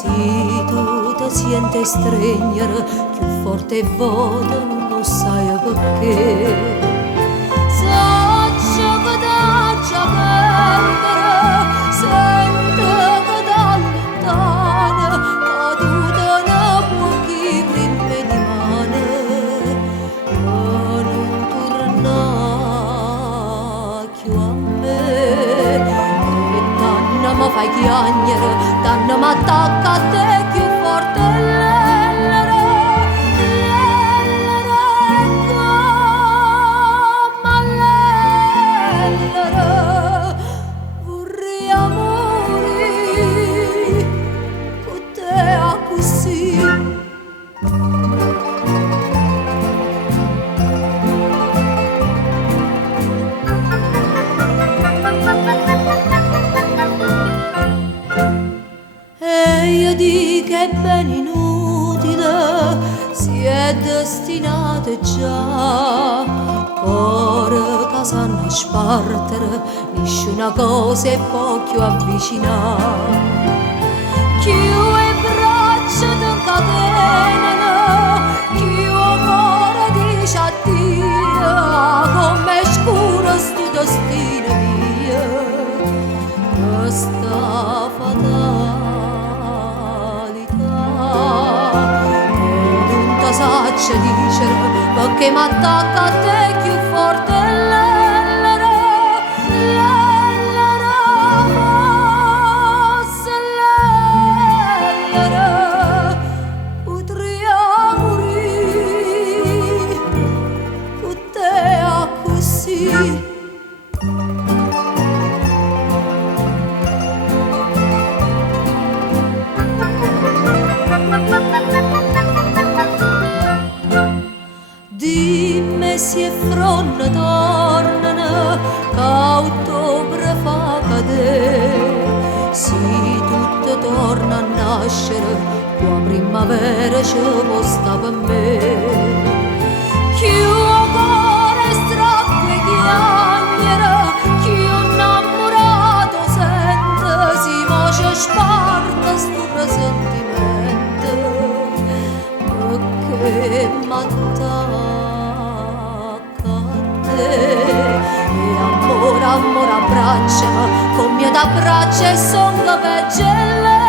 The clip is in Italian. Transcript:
Si tu ti senti stregnere più forte voto non sai perché. Saccia che t'ha già perdere, sente che da lontana, ma tu te ne puoi prima di mano, ma non torna più a me. E tanto mi fai chiagnere, tanto mi attacca a te più forte. Che è ben inutile, si è destinate già. Ora che sanno spartere, nessuna cosa è poco avvicinare. Chi le braccia ti incatenano, chi il cuore dice addio, come scuro sto destino mio, questa fatalità. Saccia dicere perché m'attacca a te più forte. Potrei morire con te così. Dimmi se è fronte tornano, che ottobre fa cadere. Se tutto torna a nascere, la primavera ci può sta per me. Chi il cuore strappa e chiagnere, chi innamorato sente, si moce sparta sto presentimento, perché m'attacca. E amore, amore abbraccia, con mie da braccia e son che pegelle.